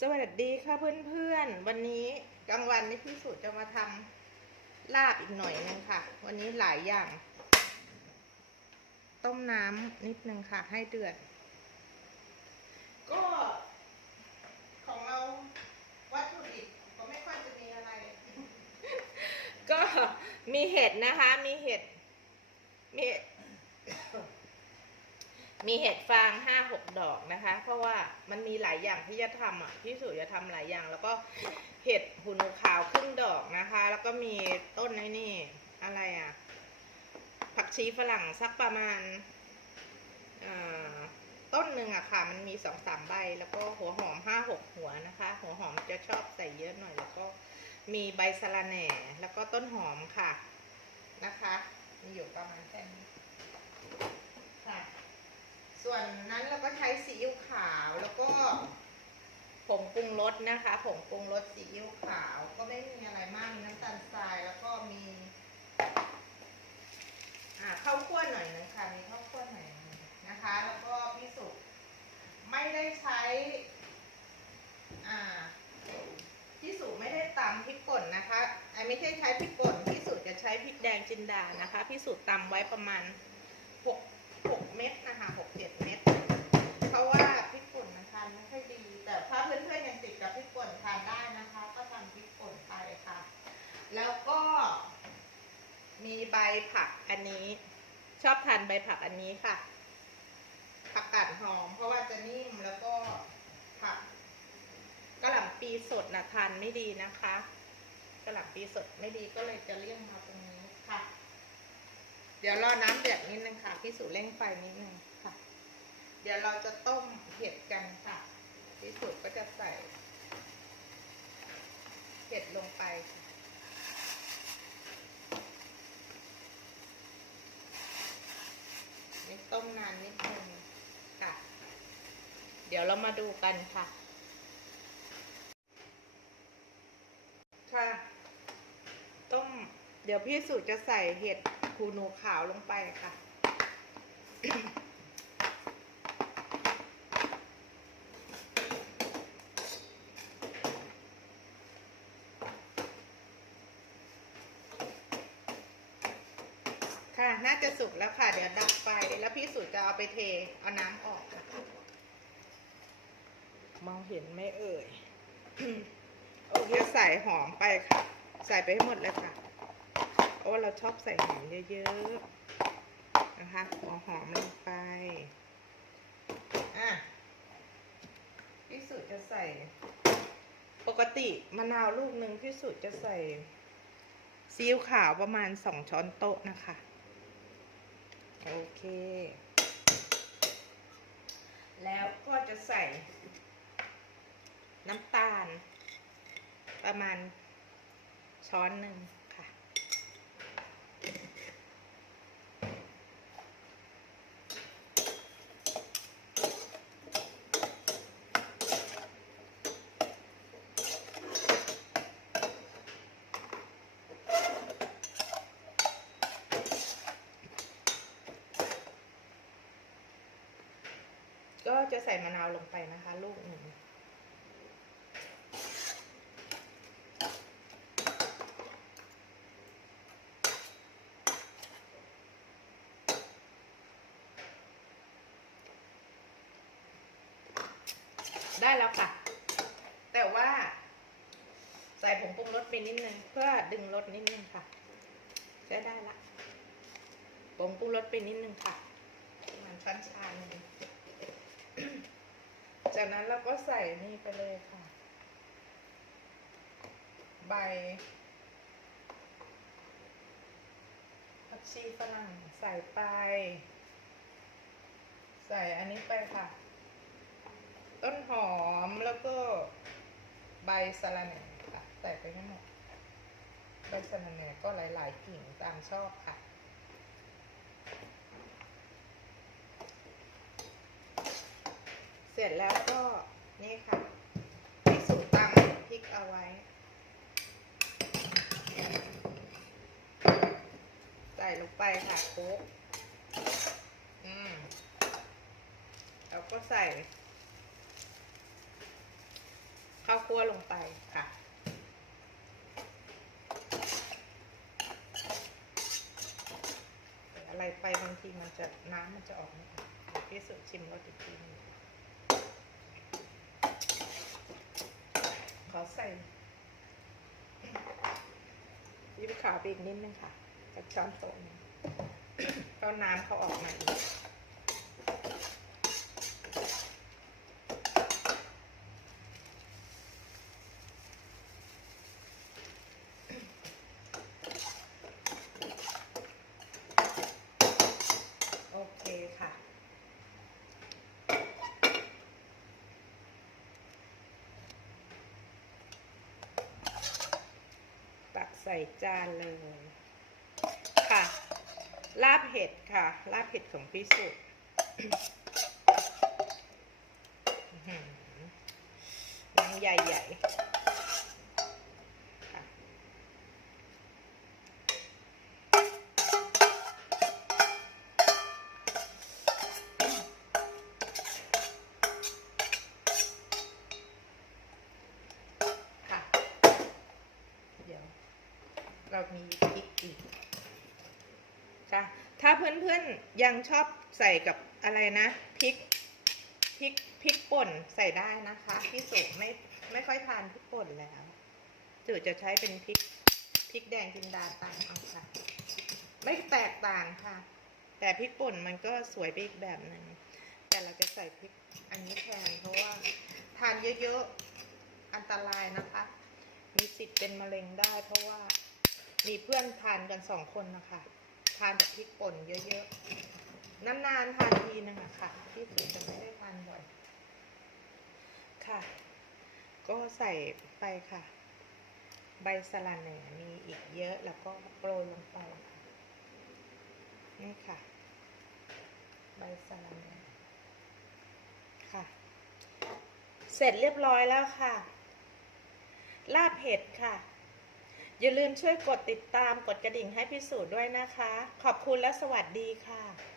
สวัสดีค่ะเพื่อนๆ วันนี้กลางวันนี้พี่สุจะมาทำลาบอีกหน่อยนึงค่ะ วันนี้หลายอย่าง ต้มน้ำนิดนึงค่ะ ให้เดือด ก็ของเราวัตถุดิบก็ไม่ค่อยจะมีอะไร ก็มีเห็ดนะคะ มีเห็ดมี มีเห็ดฟางห้าหกดอกนะคะ เพราะว่ามันมีหลายอย่างที่จะทำอะพี่สุจะทำหลายอย่าง แล้วก็เห็ดหูหนูขาวครึ่งดอกนะคะ แล้วก็มีต้นไอ้นี่อะไรอะ ผักชีฝรั่งสักประมาณต้นหนึ่งอะค่ะ มันมีสองสามใบ แล้วก็หัวหอมห้าหกหัวนะคะ หัวหอมจะชอบใส่เยอะหน่อย แล้วก็มีใบสะระแหน่ แล้วก็ต้นหอมค่ะนะคะ มีอยู่ประมาณแค่นี้ค่ะ ส่วนนั้นเราก็ใช้ซีอิ๊วขาวแล้วก็ผงปรุงรสนะคะผงปรุงรสซีอิ๊วขาว ก็ไม่มีอะไรมากมีน้ำตาลทรายแล้วก็มีอ่าข้าวคั่วหน่อยนึงค่ะมีข้าวคั่วหน่อยนะคะ แล้วก็พี่สุไม่ได้ใช้อ่าพี่สุไม่ได้ตำพริกป่นนะคะไอไม่ใช่ใช้พริกป่นพี่สุจะใช้พริกแดงจินดานะคะพี่สุตำไว้ประมาณหก เม็ดนะคะหกเจ็ดเม็ดเพราะว่าพริกป่นมันทานไม่ค่อยดี แต่ถ้าเพื่อนๆยังติดกับพริกป่นทานได้นะคะ ก็ทำพริกป่นไปค่ะ แล้วก็มีใบผักอันนี้ ชอบทานใบผักอันนี้ค่ะ ผักกาดหอม เพราะว่าจะนิ่มแล้วก็ผักกระหล่ำปีสดนะทานไม่ดีนะคะกระหล่ำปีสดไม่ดีก็เลยจะเลี่ยงมาตรงนี้ค่ะ เดี๋ยวรอน้ำเดือดนิดนึงค่ะพี่สุเร่งไฟนิดนึงค่ะ เดี๋ยวเราจะต้มเห็ดกันค่ะพี่สุก็จะใส่เห็ดลงไปนี่ต้มนานนิดนึงค่ะ เดี๋ยวเรามาดูกันค่ะค่ะ ต้ม เดี๋ยวพี่สุจะใส่เห็ด หูนูขาวลงไปค่ะ ค่ะ น่าจะสุกแล้วค่ะ เดี๋ยวดับไฟแล้วพี่สุจะเอาไปเท เอาน้ำออกค่ะ มองเห็นไหมเอ่ย โอเคใส่หอมไปค่ะ ใส่ไปให้หมดเลยค่ะ เพราะเราชอบใส่หอมเยอะๆนะคะหัวหอมลงไป อะพี่สุจะใส่ ปกติมะนาวลูกหนึ่งพี่สุจะใส่ซีอิ๊วขาวประมาณสองช้อนโต๊ะนะคะ โอเค แล้วก็จะใส่ น้ำตาล ประมาณช้อนหนึ่ง ใส่มะนาวลงไปนะคะ ลูกหนึ่งได้แล้วค่ะ แต่ว่า ใส่ผงปรุงรสไปนิดนึง เพื่อดึงรสนิดนึงค่ะใช้ได้ละผงปรุงรสไปนิดนึงค่ะประมาณช้อนชาหนึ่ง จากนั้นเราก็ใส่นี่ไปเลยค่ะ ใบผักชีฝรั่งใส่ไป ใส่อันนี้ไปค่ะ ต้นหอมแล้วก็ใบสะระแหน่ค่ะ ใส่ไปให้หมดใบสะระแหน่ก็หลาย ๆ กิ่งตามชอบค่ะ เส ร็จแล้วก็นี่ค่ะพริกสูตรตำพริกเอาไว้ ใส่ลงไปค่ะโคกอืมแล้วก็ใส่ข้าวคั่วลงไปค่ะอะไรไปบางทีมันจะน้ำมันจะออกไม่ออกเพี่สุชิมรสอีกทีนึง ขอใส่ยิบขาวไปอีกนิดนึงค่ะจากช้อนโต๊ะหนึงก็น้ำเขาออกมาอีก โอเคค่ะ ตัก ใส่จานเลย ค่ะ ลาบเห็ดค่ะ ลาบเห็ดของพี่สุอื้อหือยังใหญ่ เรามีพริกอีกค่ะถ้าเพื่อนๆยังชอบใส่กับอะไรนะพริกพริกพริกป่นใส่ได้นะคะพี่สุไม่ไม่ค่อยทานพริกป่นแล้วจืดจะใช้เป็นพริกพริกแดงจินดาตามเอาค่ะ ไม่แตกต่างค่ะ แต่พริกป่นมันก็สวยไปอีกแบบหนึ่งแต่เราจะใส่พริกอันนี้แทนเพราะว่าทานเยอะๆอันตรายนะคะ มีสิทธิ์เป็นมะเร็งได้เพราะว่า มีเพื่อนทานกันสองคนนะคะทานแต่พริกป่นเยอะๆนานๆทานทีนึงอะค่ะที่สุจะไม่ได้ทานบ่อยค่ะ ก็ใส่ไปค่ะ ใบสะระแหน่มีอีกเยอะแล้วก็โปรยลงไปค่ะนี่ค่ะ ใบสะระแหน่ค่ะ เสร็จเรียบร้อยแล้วค่ะ ลาบเห็ดค่ะ อย่าลืมช่วยกดติดตามกดกระดิ่งให้พี่สูจน์ด้วยนะคะ ขอบคุณและสวัสดีค่ะ